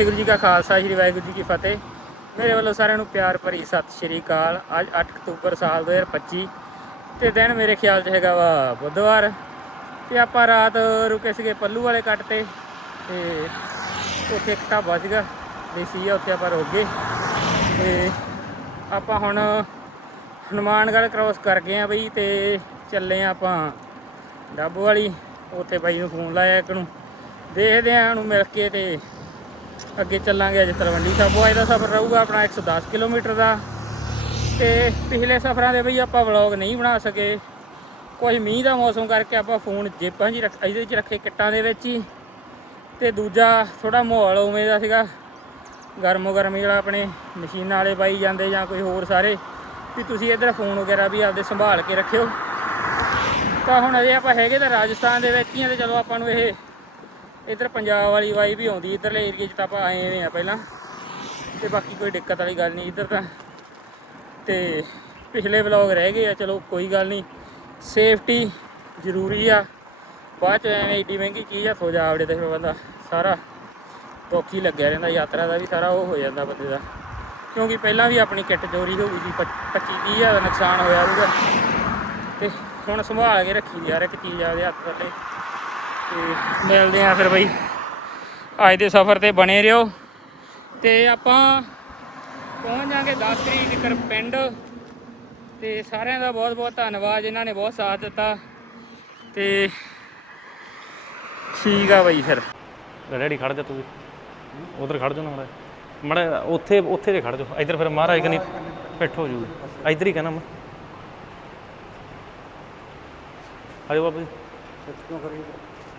ਵਾਹਿਗੁਰੂ ਜੀ ਕਾ ਖਾਲਸਾ, ਸ੍ਰੀ ਵਾਹਿਗੁਰੂ ਜੀ ਕੀ ਫਤਿਹ। ਮੇਰੇ ਵੱਲੋਂ ਸਾਰਿਆਂ ਨੂੰ ਪਿਆਰ ਭਰੀ ਸਤਿ ਸ਼੍ਰੀ ਅਕਾਲ। ਅੱਜ 8 ਅਕਤੂਬਰ ਸਾਲ 2025 ਤੇ ਦਿਨ ਮੇਰੇ ਖਿਆਲ 'ਚ ਹੈਗਾ ਵਾ ਬੁੱਧਵਾਰ। ਤੇ ਆਪਾਂ ਰਾਤ ਰੁਕੇ ਸੀਗੇ ਪੱਲੂ ਵਾਲੇ ਕੱਟ ਤੇ ਤੇ ਉੱਥੇ ਇੱਕ ਢਾਬਾ ਸੀਗਾ, ਦੇਸੀ ਆ, ਉੱਥੇ ਆਪਾਂ ਰੁਕ ਗਏ। ਤੇ ਆਪਾਂ ਹੁਣ ਹਨੂਮਾਨਗੜ੍ਹ ਕ੍ਰਾਸ ਕਰ ਗਏ ਆ ਬਈ ਤੇ ਚੱਲੇ ਆ ਆਪਾਂ ਡੱਬ ਵਾਲੀ। ਉੱਥੇ ਬਾਈ ਨੂੰ ਫੋਨ ਲਾਇਆ ਇੱਕ ਨੂੰ। ਦੇਖਦੇ ਆ ਉਹਨੂੰ ਮਿਲ ਕੇ ਤੇ ਅੱਗੇ ਚੱਲਾਂਗੇ ਅੱਜ ਤਲਵੰਡੀ ਸਾਬੋ ਅੱਜ ਦਾ ਸਫ਼ਰ ਰਹੂਗਾ ਆਪਣਾ 110 ਕਿਲੋਮੀਟਰ ਦਾ। ਤੇ ਪਿਛਲੇ ਸਫ਼ਰਾਂ ਦੇ ਬਈ ਆਪਾਂ ਵਲੌਗ ਨਹੀਂ ਬਣਾ ਸਕੇ। ਕੋਈ ਮੀਂਹ ਦਾ ਮੌਸਮ ਕਰਕੇ ਆਪਾਂ ਫੋਨ ਜੇਬਾਂ 'ਚ ਰੱਖ ਇਹਦੇ 'ਚ ਰੱਖੇ ਕਿੱਟਾਂ ਦੇ ਵਿੱਚ ਹੀ। ਤੇ ਦੂਜਾ ਥੋੜਾ ਮਾਹੌਲ ਉਵੇਂ ਦਾ ਸੀਗਾ। ਗਰਮੋ ਗਰਮੀ ਵਾਲਾ ਆਪਣੇ ਮਸ਼ੀਨਾਂ ਵਾਲੇ ਪਾਈ ਜਾਂਦੇ ਜਾਂ ਕੋਈ ਹੋਰ ਸਾਰੇ। ਵੀ ਤੁਸੀਂ ਇੱਧਰ ਫੋਨ ਵਗੈਰਾ ਵੀ ਆਪਦੇ ਸੰਭਾਲ ਕੇ ਰੱਖਿਓ। ਤਾਂ ਹੁਣ ਅਜੇ ਆਪਾਂ ਹੈਗੇ ਤਾਂ ਰਾਜਸਥਾਨ ਦੇ ਵਿੱਚ ਹੀ ਆ ਤੇ ਚਲੋ ਆਪਾਂ ਨੂੰ ਇਹ ਇੱਧਰ ਪੰਜਾਬ ਵਾਲੀ ਵਾਈ ਵੀ ਆਉਂਦੀ, ਇੱਧਰਲੇ ਏਰੀਏ 'ਚ ਤਾਂ ਆਪਾਂ ਆਏ ਹੋਏ ਆ ਪਹਿਲਾਂ। ਤੇ ਬਾਕੀ ਕੋਈ ਦਿੱਕਤ ਵਾਲੀ ਗੱਲ ਨਹੀਂ ਇੱਧਰ ਤਾਂ। ਤੇ ਪਿਛਲੇ ਵਲੌਗ ਰਹਿ ਗਏ ਆ, ਚਲੋ ਕੋਈ ਗੱਲ ਨਹੀਂ। ਸੇਫਟੀ ਜ਼ਰੂਰੀ ਆ। ਬਾਅਦ ਚ ਐਵੇਂ ਏਡੀ ਮਹਿੰਗੀ ਚੀਜ਼ ਹੱਥੋਂ ਜਾ ਜਾਵੜੇ ਤੇ ਫਿਰ ਬੰਦਾ ਸਾਰਾ ਦੁੱਖ ਹੀ ਲੱਗਿਆ ਰਹਿੰਦਾ, ਯਾਤਰਾ ਦਾ ਵੀ ਸਾਰਾ ਉਹ ਹੋ ਜਾਂਦਾ ਬੰਦੇ ਦਾ। ਕਿਉਂਕਿ ਪਹਿਲਾਂ ਵੀ ਆਪਣੀ ਕਿੱਟ ਚੋਰੀ ਹੋ ਗਈ ਸੀ 25 30 ਹਜ਼ਾਰ ਦਾ ਨੁਕਸਾਨ ਹੋਇਆ ਉਹਦਾ ਤੇ ਹੁਣ ਸੰਭਾਲ ਕੇ ਰੱਖੀ ਦੀ ਯਾਰ ਇੱਕ ਚੀਜ਼ ਆਪਦੇ ਹੱਥ ਥੱਲੇ ਤੇ ਮਿਲਦੇ ਆ ਫਿਰ ਬਈ। ਅੱਜ ਦੇ ਸਫ਼ਰ ਤੇ ਬਣੇ ਰਹੋ। ਤੇ ਆਪਾਂ ਪਹੁੰਚ ਜਾਾਂਗੇ 10 ਤਰੀਕ ਤੱਕ ਪਿੰਡ। ਤੇ ਸਾਰਿਆਂ ਦਾ ਬਹੁਤ ਬਹੁਤ ਧੰਨਵਾਦ ਜਿਨ੍ਹਾਂ ਨੇ ਬਹੁਤ ਸਾਥ ਦਿੱਤਾ। ਤੇ ਠੀਕ ਆ ਬਈ ਫਿਰ। ਰੈਡੀ ਖੜ ਜਾ ਤੂੰ ਉਧਰ ਖੜ ਜਾ ਨਾ ਮੜਾ ਮੜਾ ਉੱਥੇ ਉੱਥੇ ਜੇ ਖੜ ਜਾ। ਇੱਧਰ ਫਿਰ ਮਹਾਰਾਜ ਕਨੀ ਪਿੱਠ ਹੋ ਜੂਗੀ। ਇੱਧਰ ਹੀ ਕਹਿਣਾ ਮੈਂ। ਆਜੋ ਬਾਬਾ ਜੀ।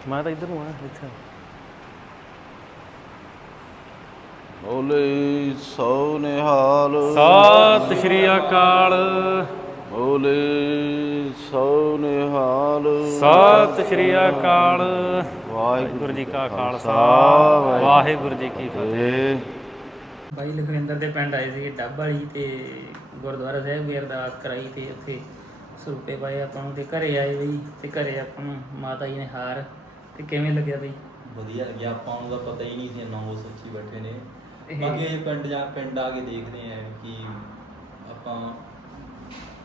ਮੈਂ ਤਾਂ ਇੱਧਰ ਨੂੰ ਆ ਇੱਥੇ ਬੋਲੇ ਸੋ ਨਿਹਾਲ ਸਤਿ ਸ਼੍ਰੀ ਅਕਾਲ। ਬੋਲੇ ਸੋ ਨਿਹਾਲ ਸਤਿ ਸ਼੍ਰੀ ਅਕਾਲ। ਵਾਹਿਗੁਰੂ ਗੁਰੂ ਜੀ ਕਾ ਖਾਲਸਾ। ਵਾਹਿਗੁਰੂ ਜੀ ਕੀ ਫਤਿਹ। ਬਾਈ ਲਖਵਿੰਦਰ ਦੇ ਪਿੰਡ ਆਏ ਸੀ ਡੱਬ ਵਾਲੀ ਤੇ ਗੁਰਦੁਆਰਾ ਸਾਹਿਬ ਵੀ ਅਰਦਾਸ ਕਰਾਈ ਤੇ ਉੱਥੇ ਸਰੂਪੇ ਪਾਏ ਆਪਾਂ ਨੂੰ ਤੇ ਘਰੇ ਆਏ ਬਈ ਤੇ ਘਰੇ ਆਪਾਂ ਨੂੰ ਮਾਤਾ ਜੀ ਨੇ ਹਾਰ ਤੇ ਕਿਵੇਂ ਲੱਗਿਆ ਬਈ? ਵਧੀਆ ਲੱਗਿਆ ਆਪਾਂ ਨੂੰ ਤਾਂ ਪਤਾ ਹੀ ਨਹੀਂ ਸੀ ਇੰਨਾ ਉਹ ਸੱਚੀ ਬੈਠੇ ਨੇ। ਬਾਕੀ ਇਹ ਪਿੰਡ ਜਾ ਪਿੰਡ ਆ ਕੇ ਦੇਖਦੇ ਆ ਕਿ ਆਪਾਂ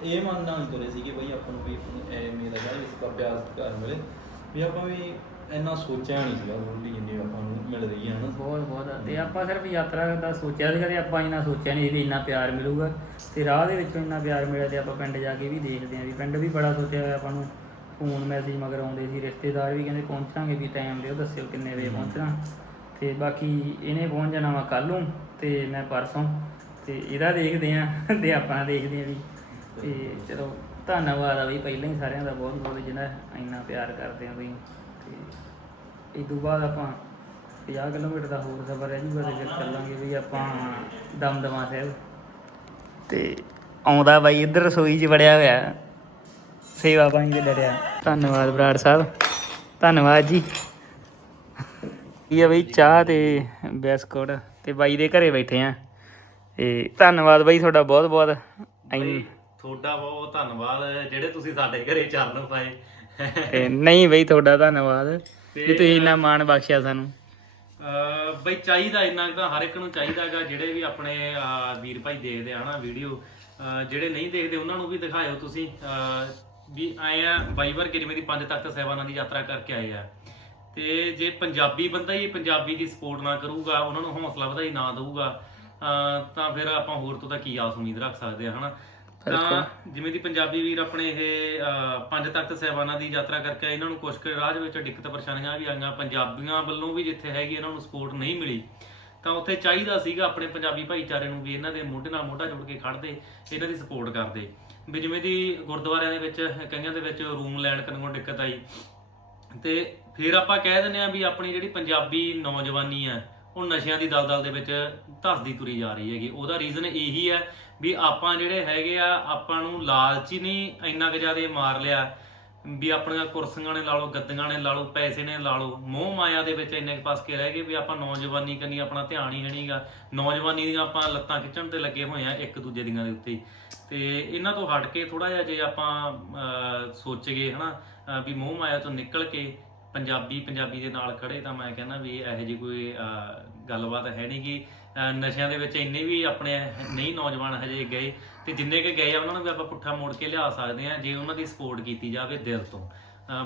ਇਹ ਮੰਨਣਾ ਨਹੀਂ ਤੁਰੇ ਸੀ ਕਿ ਬਈ ਆਪਾਂ ਨੂੰ ਵੀ ਐਵੇਂ ਦਾ ਇਸ ਦਾ ਪਿਆਰ ਕਰ ਮਿਲੇ। ਵੀ ਆਪਾਂ ਵੀ ਇੰਨਾ ਸੋਚਿਆ ਨਹੀਂ ਸੀਗਾ ਰੋਲੀ ਜਿੰਨੀ ਆਪਾਂ ਨੂੰ ਮਿਲ ਰਹੀ ਹੈ ਨਾ ਬਹੁਤ ਬਹੁਤ। ਤੇ ਆਪਾਂ ਸਿਰਫ ਯਾਤਰਾ ਦਾ ਸੋਚਿਆ ਸੀਗਾ ਤੇ ਆਪਾਂ ਇੰਨਾ ਸੋਚਿਆ ਨਹੀਂ ਸੀ ਵੀ ਇੰਨਾ ਪਿਆਰ ਮਿਲੂਗਾ। ਤੇ ਰਾਹ ਦੇ ਵਿੱਚੋਂ ਇੰਨਾ ਪਿਆਰ ਮਿਲਿਆ ਤੇ ਆਪਾਂ ਪਿੰਡ ਜਾ ਕੇ ਵੀ ਦੇਖਦੇ ਆਂ ਵੀ ਪਿੰਡ ਵੀ ਬੜਾ ਸੋਚਿਆ ਹੋਇਆ ਆਪਾਂ ਨੂੰ। ਫੋਨ ਮੈਸੇਜ ਮਗਰ ਆਉਂਦੇ ਸੀ ਰਿਸ਼ਤੇਦਾਰ ਵੀ ਕਹਿੰਦੇ ਪਹੁੰਚਾਂਗੇ ਵੀ ਟਾਈਮ ਦਿਓ ਦੱਸਿਓ ਕਿੰਨੇ ਵਜੇ ਪਹੁੰਚਣਾ। ਤੇ ਬਾਕੀ ਇਹਨੇ ਪਹੁੰਚ ਜਾਣਾ ਵਾ ਕੱਲ ਨੂੰ ਤੇ ਮੈਂ ਪਰਸੋਂ। ਤੇ ਇਹਦਾ ਦੇਖਦੇ ਆਂ ਤੇ ਆਪਾਂ ਦੇਖਦੇ ਆਂ ਵੀ। ਤੇ ਚਲੋ ਧੰਨਵਾਦ ਆ ਬਈ ਪਹਿਲਾਂ ਹੀ ਸਾਰਿਆਂ ਦਾ ਬਹੁਤ ਬਹੁਤ ਜਿਹਨਾਂ ਇੰਨਾ ਪਿਆਰ ਕਰਦੇ ਆ ਬਈ। ਤੇ ਇਸ ਤੋਂ ਬਾਅਦ ਆਪਾਂ 50 ਕਿਲੋਮੀਟਰ ਦਾ ਹੋਰ ਸਫ਼ਰ ਹੈ ਜੀ ਬਸ ਫਿਰ ਚੱਲਾਂਗੇ ਵੀ ਆਪਾਂ ਦਮਦਮਾ ਸਾਹਿਬ। ਤੇ ਆਉਂਦਾ ਬਾਈ ਇੱਧਰ ਰਸੋਈ 'ਚ ਵੜਿਆ ਹੋਇਆ। ਸੇਵਾ ਪਾਣੀ ਦੇ ਡਰਿਆ। ਧੰਨਵਾਦ ਬਰਾੜ ਸਾਹਿਬ। ਧੰਨਵਾਦ ਜੀ। ਇਹ ਆ ਬਈ ਚਾਹ ਤੇ ਬਿਸਕੁਟ ਤੇ ਬਾਈ ਦੇ ਘਰੇ ਬੈਠੇ ਆ। ਤੇ ਧੰਨਵਾਦ ਬਾਈ ਤੁਹਾਡਾ ਬਹੁਤ ਬਹੁਤ। ਬਈ ਤੁਹਾਡਾ ਬਹੁਤ ਧੰਨਵਾਦ ਜਿਹੜੇ ਤੁਸੀਂ ਸਾਡੇ ਘਰੇ ਚਰਨ ਪਾਏ। ਨਹੀਂ ਬਈ ਤੁਹਾਡਾ ਧੰਨਵਾਦ। ਵੀ ਤੁਸੀਂ ਇੰਨਾ ਮਾਣ ਬਖਸ਼ਿਆ ਸਾਨੂੰ। ਬਈ ਚਾਹੀਦਾ ਇੰਨਾ ਤਾਂ ਹਰ ਇੱਕ ਨੂੰ ਚਾਹੀਦਾਗਾ ਜਿਹੜੇ ਵੀ ਆਪਣੇ ਵੀਰ ਭਾਈ ਦੇਖਦੇ ਆ ਹਨਾ ਵੀਡੀਓ ਜਿਹੜੇ ਨਹੀਂ ਦੇਖਦੇ ਉਹਨਾਂ ਨੂੰ ਵੀ ਦਿਖਾਇਓ ਤੁਸੀਂ। ਵੀ ਆਏ ਆ ਬਾਈ ਵਰਗੇ ਜਿਵੇਂ ਦੀ ਪੰਜ ਤਖਤ ਸਾਹਿਬਾਨਾਂ ਦੀ ਯਾਤਰਾ ਕਰਕੇ ਆਏ ਆ। ਤੇ ਜੇ ਪੰਜਾਬੀ ਬੰਦਾ ਹੀ ਪੰਜਾਬੀ ਦੀ ਸਪੋਰਟ ਨਾ ਕਰੂਗਾ ਉਹਨਾਂ ਨੂੰ ਹੌਸਲਾ ਵਧਾਈ ਨਾ ਦਊਗਾ ਤਾਂ ਫਿਰ ਆਪਾਂ ਹੋਰ ਤੋਂ ਤਾਂ ਕੀ ਆਸ ਉਮੀਦ ਰੱਖ ਸਕਦੇ ਆ ਹਨਾ? ਤਾਂ ਜਿਵੇਂ ਦੀ ਪੰਜਾਬੀ ਵੀਰ ਆਪਣੇ ਇਹ ਪੰਜ ਤਖਤ ਸਾਹਿਬਾਨਾਂ ਦੀ ਯਾਤਰਾ ਕਰਕੇ ਇਹਨਾਂ ਨੂੰ ਕੁਝ ਕੁ ਰਾਹ ਦੇ ਵਿੱਚ ਦਿੱਕਤ ਪਰੇਸ਼ਾਨੀਆਂ ਵੀ ਆਈਆਂ ਪੰਜਾਬੀਆਂ ਵੱਲੋਂ ਵੀ ਜਿੱਥੇ ਹੈਗੀ ਇਹਨਾਂ ਨੂੰ ਸਪੋਰਟ ਨਹੀਂ ਮਿਲੀ ਤਾਂ ਉੱਥੇ ਚਾਹੀਦਾ ਸੀਗਾ ਆਪਣੇ ਪੰਜਾਬੀ ਭਾਈਚਾਰੇ ਨੂੰ ਵੀ ਇਹਨਾਂ ਦੇ ਮੋਢੇ ਨਾਲ ਮੋਢਾ ਜੋੜ ਕੇ ਖੜਦੇ ਇਹਨਾਂ ਦੀ ਸਪੋਰਟ ਕਰਦੇ। ਵੀ ਜਿਵੇਂ ਦੀ ਗੁਰਦੁਆਰਿਆਂ ਦੇ ਵਿੱਚ, ਕਈਆਂ ਦੇ ਵਿੱਚ ਰੂਮ ਲੈਣ ਕਰਨ ਕੋਲ ਦਿੱਕਤ ਆਈ। ਤੇ ਫਿਰ ਆਪਾਂ ਕਹਿ ਦਿੰਦੇ ਆ ਵੀ ਆਪਣੀ ਜਿਹੜੀ ਪੰਜਾਬੀ ਨੌਜਵਾਨੀ ਹੈ, ਉਹ ਨਸ਼ਿਆਂ ਦੀ ਦਲਦਲ ਦੇ ਵਿੱਚ ਧੱਸਦੀ ਤੁਰੀ ਜਾ ਰਹੀ ਹੈਗੀ। ਉਹਦਾ ਰੀਜ਼ਨ ਇਹੀ ਹੈ ਵੀ ਆਪਾਂ ਜਿਹੜੇ ਹੈਗੇ ਆ, ਆਪਾਂ ਨੂੰ ਲਾਲਚੀ ਨਹੀਂ ਇੰਨਾ ਕੁ ਜ਼ਿਆਦਾ ਮਾਰ ਲਿਆ। ਵੀ ਆਪਣੀਆਂ ਕੁਰਸੀਆਂ ਨੇ ਲਾ ਲਓ ਗੱਦੀਆਂ ਨੇ ਲਾ ਲਓ ਪੈਸੇ ਨੇ ਲਾ ਲਓ ਮੋਹ ਮਾਇਆ ਦੇ ਵਿੱਚ ਇੰਨੇ ਕੁ ਫਸ ਕੇ ਰਹਿ ਗਏ ਵੀ ਆਪਾਂ ਨੌਜਵਾਨੀ ਕੰਨੀ ਆਪਣਾ ਧਿਆਨ ਹੀ ਨਹੀਂਗਾ ਨੌਜਵਾਨੀ ਦੀਆਂ ਆਪਾਂ ਲੱਤਾਂ ਖਿੱਚਣ ਤੇ ਲੱਗੇ ਹੋਏ ਆ ਇੱਕ ਦੂਜੇ ਦੀਆਂ ਦੇ ਉੱਤੇ। ਤੇ ਇਹਨਾਂ ਤੋਂ ਹਟ ਕੇ ਥੋੜਾ ਜਿਹਾ ਜੇ ਆਪਾਂ ਅਹ, ਸੋਚੀਏ ਹਨਾ ਅਹ, ਵੀ ਮੋਹ ਮਾਇਆ ਤੋਂ ਨਿਕਲ ਕੇ ਪੰਜਾਬੀ ਪੰਜਾਬੀ ਦੇ ਨਾਲ ਖੜੇ ਤਾਂ ਮੈਂ ਕਹਿੰਦਾ ਵੀ ਇਹੋ ਜਿਹੀ ਕੋਈ ਗੱਲਬਾਤ ਹੈ ਨਹੀਂ ਕਿ ਨਸ਼ਿਆਂ ਦੇ ਵਿੱਚ ਇੰਨੇ ਵੀ ਆਪਣੇ ਨਹੀਂ ਨੌਜਵਾਨ ਹਜੇ ਗਏ ਤੇ ਜਿੰਨੇ ਕਿ ਗਏ ਆ, ਉਹਨਾਂ ਨੂੰ ਵੀ ਆਪਾਂ ਪੁੱਠਾ ਮੋੜ ਕੇ ਲਿਆ ਸਕਦੇ ਆ ਜੇ ਉਹਨਾਂ ਦੀ ਸਪੋਰਟ ਕੀਤੀ ਜਾਵੇ ਦਿਲ ਤੋਂ।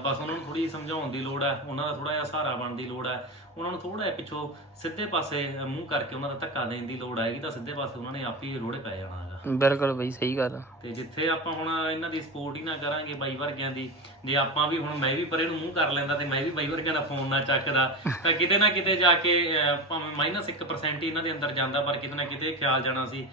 ਬਸ ਉਹਨਾਂ ਨੂੰ ਥੋੜੀ ਸਮਝਾਉਣ ਦੀ ਲੋੜ ਹੈ ਉਹਨਾਂ ਦਾ ਥੋੜਾ ਜਿਹਾ ਸਹਾਰਾ ਬਣਨ ਦੀ ਲੋੜ ਹੈ ਉਹਨਾਂ ਨੂੰ ਥੋੜਾ ਜਿਹਾ ਪਿੱਛੋਂ ਸਿੱਧੇ ਪਾਸੇ ਮੂੰਹ ਕਰਕੇ ਉਹਨਾਂ ਦਾ ਧੱਕਾ ਦੇਣ ਦੀ ਲੋੜ ਆਏਗੀ ਤਾਂ ਸਿੱਧੇ ਪਾਸੇ ਉਹਨਾਂ ਨੇ ਆਪ ਹੀ ਰੋੜੇ ਪੈ ਜਾਣਾ ਹੈਗਾ। ਬਿਲਕੁਲ ਬਈ ਸਹੀ ਗੱਲ ਆ। ਤੇ ਜਿੱਥੇ ਆਪਾਂ ਹੁਣ ਇਹਨਾਂ ਦੀ ਸਪੋਰਟ ਹੀ ਨਾ ਕਰਾਂਗੇ ਬਾਈ ਵਰਗਿਆਂ ਦੀ ਜੇ ਆਪਾਂ ਵੀ ਹੁਣ ਮੈਂ ਵੀ ਪਰੇ ਨੂੰ ਮੂੰਹ ਕਰ ਲੈਂਦਾ ਤੇ ਮੈਂ ਵੀ ਬਾਈ ਵਰਗਿਆਂ ਦਾ ਫੋਨ ਨਾ ਚੱਕਦਾ ਤਾਂ ਕਿਤੇ ਨਾ ਕਿਤੇ ਜਾ ਕੇ ਭਾਵੇਂ ਮਾਈਨਸ 1% ਹੀ ਇਹਨਾਂ ਦੇ ਅੰਦਰ ਜਾਂਦਾ ਪਰ ਕਿਤੇ ਨਾ ਕਿਤੇ ਖਿਆਲ ਜਾਣਾ ਸੀ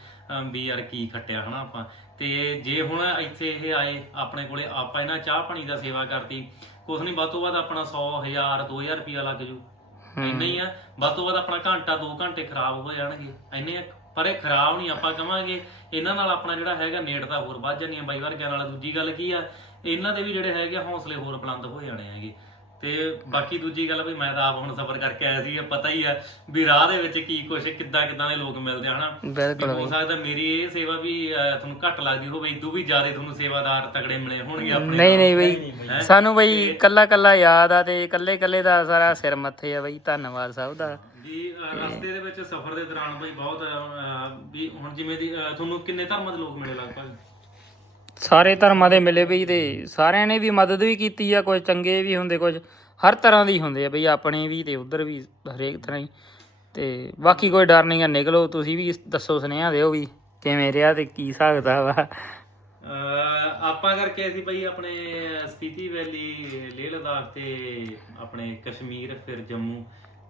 ਵੀ ਯਾਰ ਕੀ ਖੱਟਿਆ ਹਨਾ ਆਪਾਂ। ਤੇ ਜੇ ਹੁਣ ਇੱਥੇ ਇਹ ਆਏ ਆਪਣੇ ਕੋਲੇ ਆਪਾਂ ਇਹਨਾਂ ਚਾਹ ਪਾਣੀ ਦਾ ਸੇਵਾ ਕਰਤੀ ਕੁਛ ਨਹੀਂ ਵੱਧ ਤੋਂ ਵੱਧ ਆਪਣਾ 100 1000 2000 ਰੁਪਿਆ ਲੱਗ ਜੂ। ਇੰਨਾ ਹੀ ਆ ਵੱਧ ਤੋਂ ਵੱਧ ਆਪਣਾ ਘੰਟਾ 2 ਘੰਟੇ ਖਰਾਬ ਹੋ ਜਾਣਗੇ। ਇੰਨੇ ਪਰ ਇਹ ਖਰਾਬ ਨਹੀਂ ਆਪਾਂ ਕਵਾਂਗੇ। ਇਹਨਾਂ ਨਾਲ ਆਪਣਾ ਜਿਹੜਾ ਹੈਗਾ ਨੇੜਤਾ ਹੋਰ ਵੱਧ ਜਾਣੀ ਆ ਬਾਈ ਵਰਗਿਆਂ ਨਾਲ। ਦੂਜੀ ਗੱਲ ਕੀ ਆ ਇਹਨਾਂ ਦੇ ਵੀ ਜਿਹੜੇ ਹੈਗੇ ਹੌਸਲੇ ਹੋਰ ਬੁਲੰਦ ਹੋ ਜਾਣੇ ਹੈਗੇ। ਤੇ ਬਾਕੀ ਦੂਜੀ ਗੱਲ ਵੀ ਮੈਂ ਤਾਂ ਆਪ ਹੁਣ ਸਫ਼ਰ ਕਰਕੇ ਆਇਆ ਸੀ ਪਤਾ ਹੀ ਆ ਵੀ ਰਾਹ ਦੇ ਵਿੱਚ ਕੀ ਕੁਛ ਕਿੱਦਾਂ ਕਿੱਦਾਂ ਦੇ ਲੋਕ ਮਿਲਦੇ ਆ ਹਨਾ? ਬਿਲਕੁਲ ਹੋ ਸਕਦਾ ਮੇਰੀ ਇਹ ਸੇਵਾ ਵੀ ਅਹ, ਤੁਹਾਨੂੰ ਘੱਟ ਲੱਗਦੀ ਹੋਵੇ ਇਦੋਂ ਵੀ ਜ਼ਿਆਦਾ ਤੁਹਾਨੂੰ ਸੇਵਾਦਾਰ ਤਗੜੇ ਮਿਲੇ ਹੋਣਗੇ ਆਪਣੇ ਨਹੀਂ ਨਹੀਂ ਬਈ। ਸਾਨੂੰ ਬਈ ਕੱਲਾ ਕੱਲਾ ਯਾਦ ਆ ਤੇ ਕੱਲੇ ਕੱਲੇ ਦਾ ਸਾਰਾ ਸਿਰ ਮੱਥੇ ਆ ਬਈ। ਧੰਨਵਾਦ ਸਭ ਦਾ। ਜੀ ਅਹ, ਰਸਤੇ ਦੇ ਵਿੱਚ ਸਫ਼ਰ ਦੇ ਦੌਰਾਨ ਬਈ ਬਹੁਤ ਅਹ, ਵੀ ਹੁਣ ਜਿਵੇਂ ਦੀ ਅਹ, ਤੁਹਾਨੂੰ ਕਿੰਨੇ ਧਰਮਾਂ ਦੇ ਲੋਕ ਮਿਲੇ ਲਗਭਗ? ਸਾਰੇ ਧਰਮਾਂ ਦੇ ਮਿਲੇ ਬਈ ਤੇ ਸਾਰਿਆਂ ਨੇ ਵੀ ਮਦਦ ਵੀ ਕੀਤੀ ਆ ਕੁਝ ਚੰਗੇ ਵੀ ਹੁੰਦੇ ਕੁਝ ਹਰ ਤਰ੍ਹਾਂ ਦੀ ਹੁੰਦੇ ਆ ਬਈ, ਆਪਣੇ ਵੀ ਤੇ ਉਧਰ ਵੀ ਹਰੇਕ ਤਰ੍ਹਾਂ ਹੀ। ਤੇ ਬਾਕੀ ਕੋਈ ਡਰ ਨਹੀਂ ਆ, ਨਿਕਲੋ, ਤੁਸੀਂ ਵੀ ਦੱਸੋ ਸੁਨੇਹਾ ਦਿਓ ਵੀ ਕਿਵੇਂ ਰਿਹਾ ਤੇ ਕੀ ਹਿਸਾਬ ਦਾ ਵਾ ਅਹ ਆਪਾਂ ਕਰਕੇ ਅਸੀਂ ਬਈ ਆਪਣੇ ਸਪੀਤੀ ਵੈਲੀ ਲੇਹ ਲਦਾਖ ਤੇ ਆਪਣੇ ਕਸ਼ਮੀਰ, ਫਿਰ ਜੰਮੂ।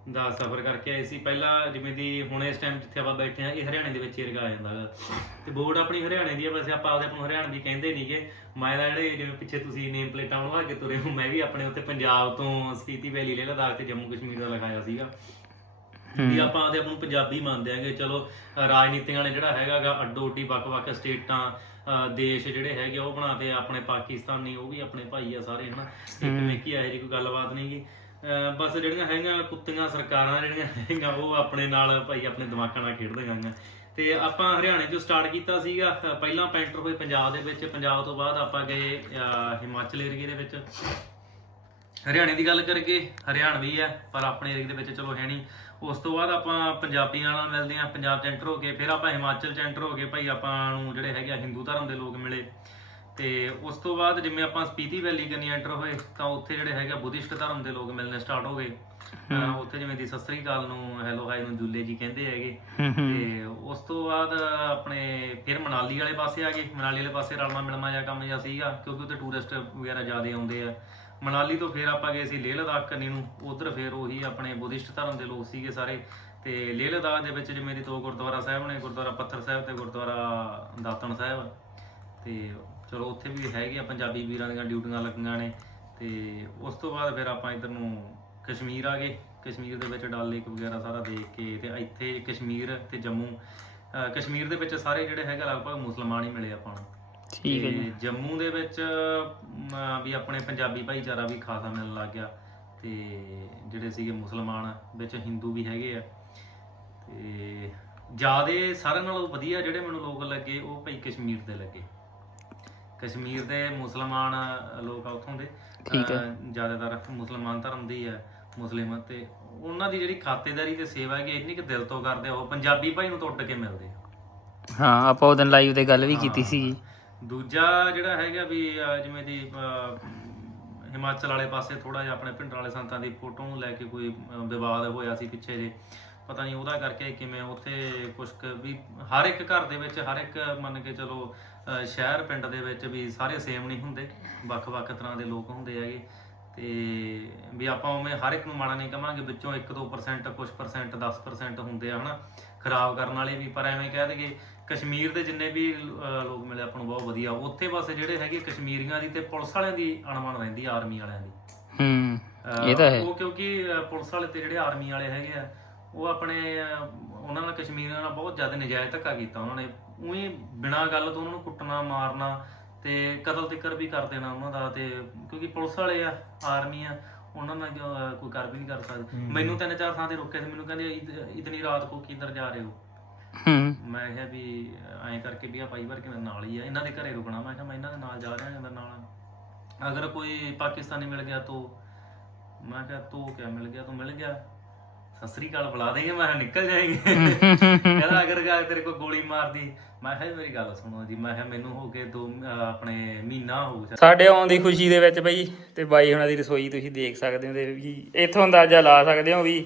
ਦਾ ਸਫ਼ਰ ਕਰਕੇ ਆਏ ਸੀ। ਪਹਿਲਾਂ ਜਿਵੇਂ ਦੀ ਹੁਣ ਇਸ ਟਾਈਮ ਜਿੱਥੇ ਆਪਾਂ ਬੈਠੇ ਆ ਇਹ ਹਰਿਆਣੇ ਦੇ ਵਿੱਚ ਏਰੀਆ ਆ ਜਾਂਦਾ ਗਾ। ਤੇ ਬੋਰਡ ਆਪਣੀ ਹਰਿਆਣੇ ਦੀ ਆ ਵੈਸੇ ਆਪਾਂ ਆਪਦੇ ਆਪ ਨੂੰ ਹਰਿਆਣੇ ਦੀ ਕਹਿੰਦੇ ਨਹੀਂਗੇ ਮੈਂ ਜਿਹੜੇ ਜਿਵੇਂ ਪਿੱਛੇ ਤੁਸੀਂ ਨੇਮ ਪਲੇਟਾਂ ਬਣਵਾ ਕੇ ਤੁਰੇ ਹੋ ਮੈਂ ਵੀ ਆਪਣੇ ਉੱਤੇ ਪੰਜਾਬ ਤੋਂ ਸਪੀਤੀ ਵੈਲੀ ਲੇਹ ਲਦਾਖ ਤੇ ਜੰਮੂ ਕਸ਼ਮੀਰ ਦਾ ਲਿਖਾਇਆ ਸੀਗਾ। ਵੀ ਆਪਾਂ ਆਪਦੇ ਆਪ ਨੂੰ ਪੰਜਾਬੀ ਮੰਨਦੇ ਆਂਗੇ। ਚਲੋ ਰਾਜਨੀਤੀਆਂ ਨੇ ਜਿਹੜਾ ਹੈਗਾਗਾ ਅੱਡੋ ਅੱਡੀ ਵੱਖ-ਵੱਖ ਸਟੇਟਾਂ ਦੇਸ਼ ਜਿਹੜੇ ਹੈਗੇ ਉਹ ਬਣਾਤੇ ਆਪਣੇ ਪਾਕਿਸਤਾਨੀ ਉਹ ਵੀ ਆਪਣੇ ਭਾਈ ਆ ਸਾਰੇ ਹਨਾ। ਇੱਕ ਮੇਕੀ ਆ ਜੀ ਕੋਈ ਗੱਲਬਾਤ ਨਹੀਂਗੀ ਬਸ ਜਿਹੜੀਆਂ ਹੈਗੀਆਂ ਕੁੱਤੀਆਂ, ਸਰਕਾਰਾਂ ਜਿਹੜੀਆਂ ਹੈਗੀਆਂ, ਉਹ ਆਪਣੇ ਨਾਲ ਭਾਈ ਆਪਣੇ ਦਿਮਾਗਾਂ ਨਾਲ ਖੇਡਦੀਆਂ ਹੈਗੀਆਂ। ਤੇ ਆਪਾਂ ਹਰਿਆਣੇ ਤੋਂ ਸਟਾਰਟ ਕੀਤਾ ਸੀਗਾ ਪਹਿਲਾਂ ਆਪਾਂ ਐਂਟਰ ਹੋਏ ਪੰਜਾਬ ਦੇ ਵਿੱਚ, ਪੰਜਾਬ ਤੋਂ ਬਾਅਦ ਆਪਾਂ ਗਏ ਹਿਮਾਚਲ ਏਰੀਏ ਦੇ ਵਿੱਚ। ਹਰਿਆਣੇ ਦੀ ਗੱਲ ਕਰਕੇ ਹਰਿਆਣਵੀ ਹੈ, ਪਰ ਆਪਣੇ ਏਰੀਏ ਦੇ ਵਿੱਚ ਚਲੋ ਹੈ ਨਹੀਂ। ਉਸ ਤੋਂ ਬਾਅਦ ਆਪਾਂ ਪੰਜਾਬੀਆਂ ਨਾਲ ਮਿਲਦੇ ਹਾਂ, ਪੰਜਾਬ 'ਚ ਐਂਟਰ ਹੋ ਕੇ, ਫਿਰ ਆਪਾਂ ਹਿਮਾਚਲ 'ਚ ਐਂਟਰ ਹੋ ਕੇ ਭਾਈ ਆਪਾਂ ਨੂੰ ਜਿਹੜੇ ਹੈਗੇ ਆ, ਹਿੰਦੂ ਧਰਮ ਦੇ ਲੋਕ ਮਿਲੇ। ਤੇ ਉਸ ਤੋਂ ਬਾਅਦ ਜਿਵੇਂ ਆਪਾਂ ਸਪੀਤੀ ਵੈਲੀ ਕੰਨੀ ਐਂਟਰ ਹੋਏ ਤਾਂ ਉੱਥੇ ਜਿਹੜੇ ਹੈਗੇ ਬੁੱਧਿਸਟ ਧਰਮ ਦੇ ਲੋਕ ਮਿਲਣੇ ਸਟਾਰਟ ਹੋ ਗਏ। ਅਹ ਉੱਥੇ ਜਿਵੇਂ ਦੀ ਸਤਿ ਸ੍ਰੀ ਅਕਾਲ ਨੂੰ ਹੈਲੋ ਹਾਈ ਨੂੰ ਜੁੱਲੇ ਜੀ ਕਹਿੰਦੇ ਹੈਗੇ। ਤੇ ਉਸ ਤੋਂ ਬਾਅਦ ਆਪਣੇ ਫਿਰ ਮਨਾਲੀ ਵਾਲੇ ਪਾਸੇ ਆ ਗਏ। ਮਨਾਲੀ ਵਾਲੇ ਪਾਸੇ ਰਲਮਾ ਮਿਲਮਾ ਜਿਹਾ ਕੰਮ ਜਿਹਾ ਸੀਗਾ ਕਿਉਂਕਿ ਉੱਥੇ ਟੂਰਿਸਟ ਵਗੈਰਾ ਜ਼ਿਆਦਾ ਆਉਂਦੇ ਆ। ਮਨਾਲੀ ਤੋਂ ਫਿਰ ਆਪਾਂ ਗਏ ਸੀ ਲੇਹ ਲਦਾਖ ਕੰਨੀ ਨੂੰ। ਉਧਰ ਫਿਰ ਉਹੀ ਆਪਣੇ ਬੁੱਧਿਸਟ ਧਰਮ ਦੇ ਲੋਕ ਸੀਗੇ ਸਾਰੇ। ਤੇ ਲੇਹ ਲਦਾਖ ਦੇ ਵਿੱਚ ਜਿਵੇਂ ਦੀ ਦੋ ਗੁਰਦੁਆਰਾ ਸਾਹਿਬ ਨੇ ਗੁਰਦੁਆਰਾ ਪੱਥਰ ਸਾਹਿਬ ਤੇ ਗੁਰਦੁਆਰਾ ਦਾਤਨ ਸਾਹਿਬ। ਤੇ ਚਲੋ ਉੱਥੇ ਵੀ ਹੈਗੇ ਆ ਪੰਜਾਬੀ ਵੀਰਾਂ ਦੀਆਂ ਡਿਊਟੀਆਂ ਲੱਗੀਆਂ ਨੇ ਤੇ ਉਸ ਤੋਂ ਬਾਅਦ ਫਿਰ ਆਪਾਂ ਇਧਰ ਨੂੰ ਕਸ਼ਮੀਰ ਆ ਗਏ। ਕਸ਼ਮੀਰ ਦੇ ਵਿੱਚ ਡਲ ਲੇਕ ਵਗੈਰਾ ਸਾਰਾ ਦੇਖ ਕੇ ਤੇ ਇੱਥੇ ਕਸ਼ਮੀਰ ਤੇ ਜੰਮੂ ਕਸ਼ਮੀਰ ਦੇ ਵਿੱਚ ਸਾਰੇ ਜਿਹੜੇ ਹੈਗੇ ਲਗਭਗ ਮੁਸਲਮਾਨ ਹੀ ਮਿਲੇ ਆਪਾਂ ਨੂੰ। ਠੀਕ ਹੈ ਜੀ। ਜੰਮੂ ਦੇ ਵਿੱਚ ਵੀ ਆਪਣੇ ਪੰਜਾਬੀ ਭਾਈਚਾਰਾ ਵੀ ਖਾਸਾ ਮਿਲਣ ਲੱਗ ਗਿਆ। ਤੇ ਜਿਹੜੇ ਸੀਗੇ ਮੁਸਲਮਾਨ ਵਿੱਚ ਹਿੰਦੂ ਵੀ ਹੈਗੇ ਆ। ਤੇ ਜਿਆਦੇ ਸਾਰਿਆਂ ਨਾਲੋਂ ਵਧੀਆ ਜਿਹੜੇ ਮੈਨੂੰ ਲੋਕ ਲੱਗੇ ਉਹ ਭਾਈ ਕਸ਼ਮੀਰ ਦੇ ਲੱਗੇ। ਕਸ਼ਮੀਰ ਦੇ ਮੁਸਲਮਾਨ ਲੋਕ ਆ ਉੱਥੋਂ ਦੇ। ਠੀਕ ਹੈ। ਜ਼ਿਆਦਾਤਰ ਮੁਸਲਮਾਨ ਧਰਮ ਦੀ ਹੈ ਮੁਸਲਿਮ। ਤੇ ਉਹਨਾਂ ਦੀ ਜਿਹੜੀ ਖਾਤੇਦਾਰੀ ਤੇ ਸੇਵਾ ਹੈਗੀ ਇੰਨੀ ਕਿ ਦਿਲ ਤੋਂ ਕਰਦੇ ਆ ਉਹ ਪੰਜਾਬੀ ਭਾਈ ਨੂੰ ਟੁੱਟ ਕੇ ਮਿਲਦੇ ਆ। ਹਾਂ ਆਪਾਂ ਉਹਦਨ ਲਾਈਵ ਤੇ ਗੱਲ ਵੀ ਕੀਤੀ ਸੀ ਦੂਜਾ ਜਿਹੜਾ ਹੈਗਾ ਵੀ ਜਿਵੇਂ ਦੀ ਹਿਮਾਚਲ ਵਾਲੇ ਪਾਸੇ ਥੋੜਾ ਜਿਹਾ ਆਪਣੇ ਪਿੰਡ ਵਾਲੇ ਸੰਤਾਂ ਦੀ ਫੋਟੋ ਨੂੰ ਲੈ ਕੇ ਕੋਈ ਵਿਵਾਦ ਹੋਇਆ ਸੀ ਪਿੱਛੇ ਜੇ। ਪਤਾ ਨਹੀਂ ਉਹਦਾ ਕਰਕੇ ਕਿਵੇਂ ਉੱਥੇ ਕੁਛ ਕੁ ਵੀ ਹਰ ਇੱਕ ਘਰ ਦੇ ਵਿੱਚ ਹਰ ਇੱਕ ਮੰਨ ਕੇ ਚਲੋ ਸ਼ਹਿਰ ਪਿੰਡ ਦੇ ਵਿੱਚ ਵੀ ਸਾਰੇ ਸੇਮ ਨਹੀਂ ਹੁੰਦੇ। ਵੱਖ-ਵੱਖ ਤਰ੍ਹਾਂ ਦੇ ਲੋਕ ਹੁੰਦੇ ਹੈਗੇ। ਤੇ ਵੀ ਆਪਾਂ ਉਵੇਂ ਹਰ ਇੱਕ ਨੂੰ ਮਾੜਾ ਨਹੀਂ ਕਵਾਂਗੇ ਵਿੱਚੋਂ 1-2% ਕੁਝ ਪਰਸੈਂਟ 10% ਹੁੰਦੇ ਆ ਹਨਾ। ਖਰਾਬ ਕਰਨ ਵਾਲੇ ਵੀ ਪਰ ਐਵੇਂ ਕਹਿ ਦਈਏ ਕਸ਼ਮੀਰ ਦੇ ਜਿੰਨੇ ਵੀ ਲੋਕ ਮਿਲੇ ਆਪਾਂ ਨੂੰ ਬਹੁਤ ਵਧੀਆ। ਉੱਥੇ ਬਸ ਜਿਹੜੇ ਹੈਗੇ ਕਸ਼ਮੀਰੀਆਂ ਦੀ ਤੇ ਪੁਲਿਸ ਵਾਲਿਆਂ ਦੀ ਅਣਮਣ ਰਹਿੰਦੀ ਆਰਮੀ ਵਾਲਿਆਂ ਦੀ। ਹੂੰ ਇਹ ਤਾਂ ਹੈ। ਉਹ ਕਿਉਂਕਿ ਪੁਲਿਸ ਵਾਲੇ ਤੇ ਜਿਹੜੇ ਆਰਮੀ ਵਾਲੇ ਹੈਗੇ ਆ ਉਹ ਆਪਣੇ ਉਹਨਾਂ ਨਾਲ ਕਸ਼ਮੀਰੀਆਂ ਨਾਲ ਬਹੁਤ ਜ਼ਿਆਦਾ ਨਜਾਇਜ਼ ਧੱਕਾ ਕੀਤਾ ਉਹਨਾਂ ਨੇ। ਉਹੀ ਬਿਨਾਂ ਗੱਲ ਤੋਂ ਉਹਨਾਂ ਨੂੰ ਕੁੱਟਣਾ ਮਾਰਨਾ ਤੇ ਕਤਲ ਤਿੱਕਰ ਵੀ ਕਰ ਦੇਣਾ ਉਹਨਾਂ ਦਾ ਤੇ ਕਿਉਂਕਿ ਪੁਲਿਸ ਵਾਲੇ ਆ ਆਰਮੀ ਆ ਉਹਨਾਂ ਨਾਲ ਜੋ, ਕੋਈ ਕਰ ਵੀ ਨਹੀਂ ਕਰ ਸਕਦਾ। ਮੈਨੂੰ ਤਿੰਨ ਚਾਰ ਥਾਂ ਤੇ ਰੋਕਿਆ ਸੀ ਮੈਨੂੰ ਕਹਿੰਦੇ "ਇਤ- ਇਤਨੀ ਰਾਤ ਕੋ ਕਿੱਧਰ ਜਾ ਰਹੇ ਹੋ? ਹੂੰ। ਮੈਂ ਕਿਹਾ ਵੀ ਐਂ ਕਰਕੇ ਵੀ ਆ ਭਾਈ ਵਰ ਕੇ ਮੇਰੇ ਨਾਲ ਹੀ ਆ ਇਹਨਾਂ ਦੇ ਘਰੇ ਰੁਕਣਾ। ਮੈਂ ਕਿਹਾ ਮੈਂ ਇਹਨਾਂ ਦੇ ਨਾਲ ਜਾ ਰਿਹਾ ਜਾਂਦਾ ਨਾਲ ਅਗਰ ਕੋਈ ਪਾਕਿਸਤਾਨੀ ਮਿਲ ਗਿਆ ਤੋ ਮੈਂ ਕਿਹਾ ਤੋ ਕਿਆ ਮਿਲ ਗਿਆ? ਤੂੰ ਮਿਲ ਗਿਆ? ਸਤਿ ਸ੍ਰੀ ਅਕਾਲ ਬੁਲਾ ਦੇਂਗੇ ਮੈਂ ਕਿਹਾ ਨਿਕਲ ਜਾਏਂਗੇ। ਕਹਿੰਦਾ ਅਗਰ ਗਾ ਤੇਰੇ ਕੋਲ ਗੋਲੀ ਮਾਰਦੀ ਮੈਂ ਕਿਹਾ ਮੇਰੀ ਗੱਲ ਸੁਣੋ ਜੀ ਮੈਂ ਕਿਹਾ ਮੈਨੂੰ ਹੋ ਕੇ ਦੋ ਅਹ ਆਪਣੇ ਮਹੀਨਾ ਹੋ ਗਿਆ। ਸਾਡੇ ਆਉਣ ਦੀ ਖੁਸ਼ੀ ਦੇ ਵਿੱਚ ਬਈ ਤੇ ਬਾਈ ਹੁਣਾਂ ਦੀ ਰਸੋਈ ਤੁਸੀਂ ਦੇਖ ਸਕਦੇ ਹੋ ਤੇ ਵੀ ਇਥੋਂ ਅੰਦਾਜ਼ਾ ਲਾ ਸਕਦੇ ਹੋ ਵੀ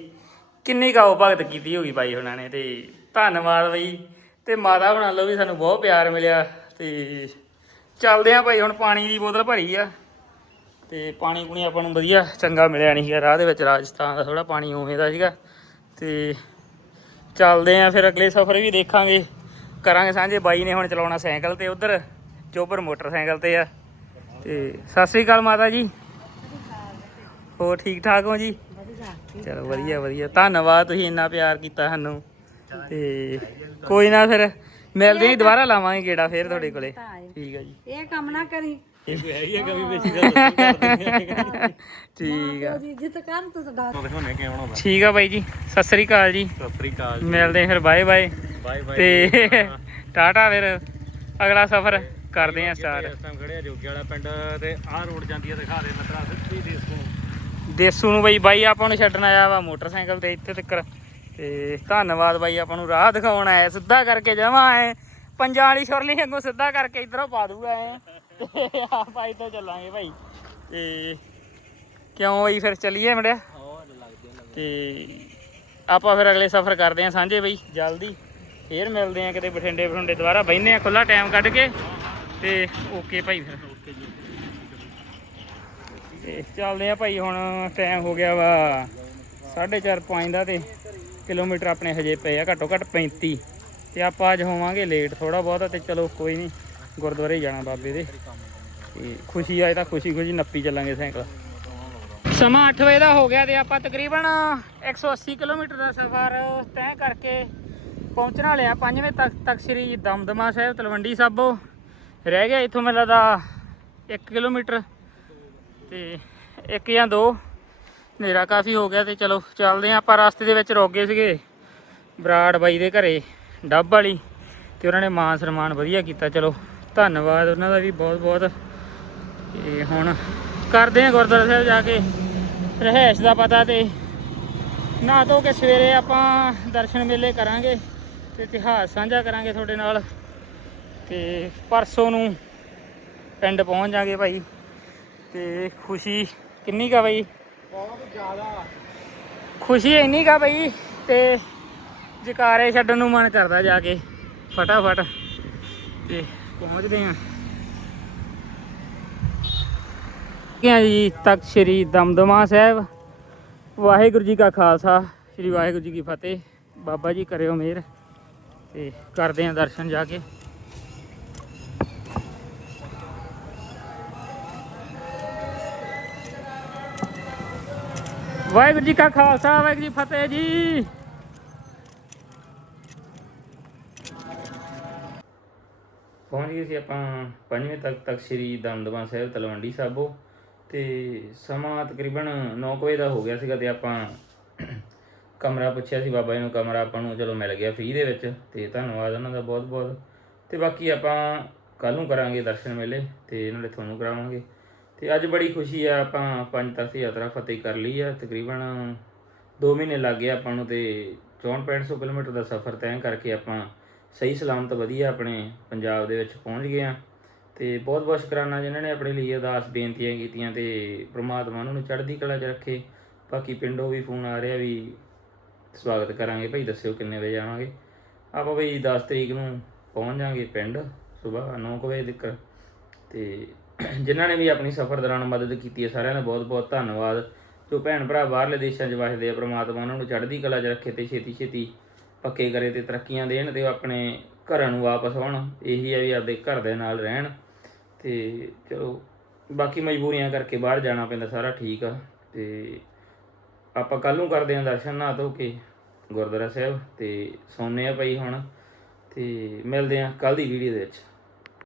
ਕਿੰਨੀ ਕਾਉ ਭਗਤ ਕੀਤੀ ਹੋਗੀ ਬਾਈ ਹੁਣਾਂ ਨੇ। ਤੇ ਧੰਨਵਾਦ ਬਈ। ਤੇ ਮਾਤਾ ਬਣਾ ਲਓ ਵੀ ਸਾਨੂੰ ਬਹੁਤ ਪਿਆਰ ਮਿਲਿਆ ਤੇ ਚੱਲਦੇ ਆ ਭਾਈ ਹੁਣ ਪਾਣੀ ਦੀ ਬੋਤਲ ਭਰੀ ਆ। ਤੇ ਪਾਣੀ ਪੂਣੀ ਆਪਾਂ ਨੂੰ ਵਧੀਆ, ਚੰਗਾ ਮਿਲਿਆ ਨਹੀਂ ਸੀਗਾ ਰਾਹ ਦੇ ਵਿੱਚ, ਰਾਜਸਥਾਨ ਦਾ ਥੋੜਾ ਪਾਣੀ ਉਵੇਂ ਦਾ ਸੀਗਾ। ਤੇ ਚੱਲਦੇ ਆ ਫਿਰ ਅਗਲੇ ਸਫ਼ਰ ਵੀ ਦੇਖਾਂਗੇ। ਕਰਾਂਗੇ ਸਾਂਝੇ, ਬਾਈ ਨੇ ਹੁਣ ਚਲਾਉਣਾ ਸਾਈਕਲ ਤੇ ਉਧਰ, ਚੋਬਰ ਮੋਟਰਸਾਈਕਲ ਤੇ ਆ। ਤੇ ਸਤਿ ਸ੍ਰੀ ਅਕਾਲ ਮਾਤਾ ਜੀ। ਹੋਰ ਠੀਕ ਠਾਕ ਹੋ ਜੀ? ਚਲੋ ਵਧੀਆ ਵਧੀਆ। ਧੰਨਵਾਦ ਤੁਸੀਂ ਇੰਨਾ ਪਿਆਰ ਕੀਤਾ ਸਾਨੂੰ। ਤੇ ਕੋਈ ਨਾ ਫਿਰ ਮਿਲਦੇ ਹਾਂ ਦੁਬਾਰਾ ਲਾਵਾਂਗੇ ਗੇੜਾ ਫੇਰ ਤੁਹਾਡੇ ਕੋਲੇ। ਠੀਕ ਆ ਜੀ। ਇਹ ਕੰਮ ਨਾ ਕਰੀ। ਇਹ ਕੋਈ ਹੈਗੀ ਦਾ ਦੱਸੋ ਠੀਕ ਆ। ਤੂੰ ਠੀਕ ਬਾਈ ਜੀ ਸਤਿ ਸ੍ਰੀ ਅਕਾਲ ਜੀ। ਸਤਿ ਸ੍ਰੀ ਅਕਾਲ ਮਿਲਦੇ ਫਿਰ ਬਾਏ ਬਾਏ। Bye bye. ਤੇ ਟਾਟਾ ਫਿਰ ਅਗਲਾ ਸਫ਼ਰ ਕਰਦੇ ਆ ਸਟਾਰਟ ਇਸ ਟਾਈਮ ਖੜੇ ਆ ਜੋਗੀ ਵਾਲਾ ਪਿੰਡ ਤੇ ਆਹ ਰੋਡ ਜਾਂਦੀ ਆ ਦਿਖਾ ਦੇ ਮਤਰਾ ਸਿੱਧੀ ਦੇਸ ਨੂੰ। ਬਈ ਬਾਈ ਆਪਾਂ ਨੂੰ ਛੱਡਣ ਆਇਆ ਵਾ ਮੋਟਰਸਾਈਕਲ ਤੇ ਇੱਥੇ ਤੱਕ। ਤੇ ਧੰਨਵਾਦ ਬਾਈ ਆਪਾਂ ਨੂੰ ਰਾਹ ਦਿਖਾਉਣ ਆਇਆ ਸਿੱਧਾ ਕਰਕੇ ਜਾਵਾਂ ਐ। ਪੰਜਾਂ ਵਾਲੀ ਸੁਰਲੀ ਵਾਂਗੂ ਸਿੱਧਾ ਕਰਕੇ ਇਧਰੋਂ ਪਾ ਦੂਗਾ ਐ। ਤੇ ਆਪਾਂ ਇੱਥੋਂ ਚੱਲਾਂਗੇ ਭਾਈ। ਤੇ ਕਿਉਂ ਬਈ ਫਿਰ ਚੱਲੀਏ ਮੁੰਡਿਆ? ਤੇ ਆਪਾਂ ਫਿਰ ਅਗਲੇ ਸਫ਼ਰ ਕਰਦੇ ਆਂ ਸਾਂਝੇ ਬਈ, ਜਲਦੀ। ਫੇਰ ਮਿਲਦੇ ਆਂ ਕਿਤੇ ਬਠਿੰਡੇ ਬਠਿੰਡੇ ਦੁਬਾਰਾ। ਬਹਿਨੇ ਆ ਖੁੱਲਾ ਟਾਈਮ ਕੱਢ ਕੇ। ਤੇ ਓਕੇ ਭਾਈ ਫਿਰ। ਓਕੇ ਜੀ ਤੇ ਚੱਲਦੇ ਆ ਭਾਈ ਹੁਣ ਟਾਈਮ ਹੋ ਗਿਆ ਵਾ 4:30 5 ਦਾ ਤੇ ਕਿਲੋਮੀਟਰ ਆਪਣੇ ਹਜੇ ਪਏ ਆ ਘੱਟੋ ਘੱਟ 35 ਤੇ ਆਪਾਂ ਅੱਜ ਹੋਵਾਂਗੇ ਲੇਟ ਥੋੜਾ ਬਹੁਤਾ ਤੇ ਚਲੋ ਕੋਈ ਨਹੀਂ। ਗੁਰਦੁਆਰੇ ਹੀ ਜਾਣਾ ਬਾਬੇ ਦੇ। ਤੇ ਖੁਸ਼ੀ ਆਏ ਤਾਂ ਖੁਸ਼ੀ ਖੁਸ਼ੀ ਨੱਪੀ ਚੱਲਾਂਗੇ ਸਾਈਕਲ। ਸਮਾਂ 8 ਵਜੇ ਦਾ ਹੋ ਗਿਆ ਤੇ ਆਪਾਂ ਤਕਰੀਬਨ 180 ਕਿਲੋਮੀਟਰ ਦਾ ਸਫ਼ਰ ਤੈਅ ਕਰਕੇ ਪਹੁੰਚਣ ਵਾਲੇ ਆ ਵਜੇ ਤੱਕ ਤੱਕ ਸ੍ਰੀ ਦਮਦਮਾ ਸਾਹਿਬ, ਤਲਵੰਡੀ ਸਾਬੋ ਰਹਿ ਗਿਆ। ਇੱਥੋਂ ਮੈਨੂੰ ਲੱਗਦਾ 1 ਕਿਲੋਮੀਟਰ ਤੇ ਇੱਕ ਜਾਂ ਦੋ। ਹਨੇਰਾ ਕਾਫੀ ਹੋ ਗਿਆ ਤੇ ਚਲੋ ਚੱਲਦੇ ਆਂ ਆਪਾਂ ਰਸਤੇ ਦੇ ਵਿੱਚ ਰੁਕ ਗਏ ਸੀਗੇ ਬਰਾੜ ਬਾਈ ਦੇ ਘਰੇ, ਡੱਬ ਵਾਲੀ ਤੇ ਉਹਨਾਂ ਨੇ ਮਾਨ ਸਨਮਾਨ ਵਧੀਆ ਕੀਤਾ। ਚਲੋ ਧੰਨਵਾਦ ਉਹਨਾਂ ਦਾ ਵੀ ਬਹੁਤ ਬਹੁਤ। ਤੇ ਹੁਣ ਕਰਦੇ ਆ ਗੁਰਦੁਆਰਾ ਸਾਹਿਬ ਜਾ ਕੇ ਰਹਿائش ਦਾ ਪਤਾ ਤੇ ਨਾ ਤੋਂ ਕਿ ਸਵੇਰੇ ਆਪਾਂ ਦਰਸ਼ਨ ਮੇਲੇ ਕਰਾਂਗੇ ਤੇ ਇਤਿਹਾਸ ਸਾਂਝਾ ਕਰਾਂਗੇ ਤੁਹਾਡੇ ਨਾਲ। ਤੇ ਪਰਸੋਂ ਨੂੰ ਪਿੰਡ ਪਹੁੰਚ ਜਾਗੇ ਭਾਈ। ਤੇ ਖੁਸ਼ੀ ਕਿੰਨੀ ਕਾ ਭਾਈ ਬਹੁਤ ਜ਼ਿਆਦਾ। ਖੁਸ਼ੀ ਇੰਨੀ ਕਾ ਭਾਈ ਤੇ ਜਕਾਰੇ ਛੱਡਣ ਨੂੰ ਮਨ ਕਰਦਾ ਜਾ ਕੇ ਫਟਾਫਟ। ਤੇ ਪਹੁੰਚਦੇ ਆਂ ਗਿਆ ਜੀ, ਤਖਤ ਸ੍ਰੀ ਦਮਦਮਾ ਸਾਹਿਬ। ਵਾਹਿਗੁਰੂ ਜੀ ਕਾ ਖਾਲਸਾ, ਸ੍ਰੀ ਵਾਹਿਗੁਰੂ ਜੀ ਕੀ ਫਤਿਹ। ਬਾਬਾ ਜੀ, ਕਰਿਓ ਮਿਹਰ ਤੇ ਕਰਦੇ ਆਂ ਦਰਸ਼ਨ ਜਾ ਕੇ। ਵਾਹਿਗੁਰੂ ਜੀ ਕਾ ਖਾਲਸਾ, ਵਾਹਿਗੁਰੂ ਜੀ ਫਤਿਹ ਜੀ। ਪਹੁੰਚ ਗਏ ਸੀ ਆਪਾਂ ਪੰਜਵੇਂ ਤੱਕ ਤੱਕ ਸ੍ਰੀ ਦਮਦਮਾ ਸਾਹਿਬ, ਤਲਵੰਡੀ ਸਾਬੋ ਤੇ ਸਮਾਂ ਤਕਰੀਬਨ 9 ਵਜੇ ਦਾ ਹੋ ਗਿਆ ਸੀਗਾ ਤੇ ਆਪਾਂ ਕਮਰਾ ਪੁੱਛਿਆ ਸੀ ਬਾਬਾ ਜੀ ਨੂੰ, ਕਮਰਾ ਆਪਾਂ ਨੂੰ ਚਲੋ ਮਿਲ ਗਿਆ ਫ੍ਰੀ ਦੇ ਵਿੱਚ ਤੇ ਧੰਨਵਾਦ ਉਹਨਾਂ ਦਾ ਬਹੁਤ ਬਹੁਤ। ਤੇ ਬਾਕੀ ਆਪਾਂ ਕੱਲ ਨੂੰ ਕਰਾਂਗੇ ਦਰਸ਼ਨ ਮੇਲੇ ਤੇ ਦੇ ਤੁਹਾਨੂੰ ਕਰਾਵਾਂਗੇ। ਤੇ ਅੱਜ ਬੜੀ ਖੁਸ਼ੀ ਆ, ਆਪਾਂ ਪੰਜ ਤਖਤ ਯਾਤਰਾ ਫਤਿਹ ਕਰ ਲਈ ਆ, ਤਕਰੀਬਨ 2 ਮਹੀਨੇ ਲੱਗ ਗਏ ਆਪਾਂ ਨੂੰ ਤੇ 6400 ਕਿਲੋਮੀਟਰ ਦਾ ਸਫ਼ਰ ਤੈਅ ਕਰਕੇ ਆਪਾਂ ਸਹੀ ਸਲਾਮਤ ਵਧੀਆ ਆਪਣੇ ਪੰਜਾਬ ਦੇ ਵਿੱਚ ਪਹੁੰਚ ਗਏ ਆ ਤੇ ਬਹੁਤ ਬਹੁਤ ਸ਼ੁਕਰਾਨਾ ਜਿਨ੍ਹਾਂ ਨੇ ਆਪਣੇ ਲਈ ਅਰਦਾਸ ਬੇਨਤੀਆਂ ਕੀਤੀਆਂ ਤੇ ਪ੍ਰਮਾਤਮਾ ਉਹਨਾਂ ਨੂੰ ਚੜ੍ਹਦੀ ਕਲਾ 'ਚ ਰੱਖੇ। ਬਾਕੀ ਪਿੰਡੋਂ ਵੀ ਫੋਨ ਆ ਰਿਹਾ ਵੀ ਸਵਾਗਤ ਕਰਾਂਗੇ। ਭਾਈ ਦੱਸਿਓ ਕਿੰਨੇ ਵਜੇ ਆਵਾਂਗੇ? ਆਪਾਂ ਬਈ 10 ਤਰੀਕ ਨੂੰ ਪਹੁੰਚ ਜਾਾਂਗੇ ਪਿੰਡ ਸਵੇਰ 9 ਕੁ ਵਜੇ ਤੱਕ। ਤੇ ਜਿਨ੍ਹਾਂ ਨੇ ਵੀ ਆਪਣੀ ਸਫ਼ਰ ਦੌਰਾਨ ਮਦਦ ਕੀਤੀ ਹੈ, ਸਾਰਿਆਂ ਦਾ ਬਹੁਤ ਬਹੁਤ ਧੰਨਵਾਦ। ਜੋ ਭੈਣ ਭਰਾ ਬਾਹਰਲੇ ਦੇਸ਼ਾਂ 'ਚ ਵਸਦੇ ਆ, ਪ੍ਰਮਾਤਮਾ ਉਹਨਾਂ ਨੂੰ ਚੜ੍ਹਦੀ ਕਲਾ 'ਚ ਰੱਖੇ ਤੇ ਛੇਤੀ ਛੇਤੀ ਪੱਕੇ ਕਰੇ ਤੇ ਤਰੱਕੀਆਂ ਦੇਣ ਤੇ ਆਪਣੇ ਘਰਾਂ ਨੂੰ ਵਾਪਸ ਆਉਣ। ਇਹੀ ਹੈ ਵੀ ਆਪਦੇ ਘਰ ਦੇ ਨਾਲ ਰਹਿਣ ਤੇ ਚਲੋ, ਬਾਕੀ ਮਜਬੂਰੀਆਂ ਕਰਕੇ ਬਾਹਰ ਜਾਣਾ ਪੈਂਦਾ, ਸਾਰਾ ਠੀਕ ਆ। ਤੇ ਆਪਾਂ ਕੱਲ ਨੂੰ ਕਰਦੇ ਆਂ ਦਰਸ਼ਨ ਨਾ ਧੋ ਕੇ ਗੁਰਦੁਆਰਾ ਸਾਹਿਬ ਤੇ ਸੌਂਨੇ ਆ ਭਾਈ ਹੁਣ। ਤੇ ਮਿਲਦੇ ਆਂ ਕੱਲ ਦੀ ਵੀਡੀਓ ਦੇ ਵਿੱਚ।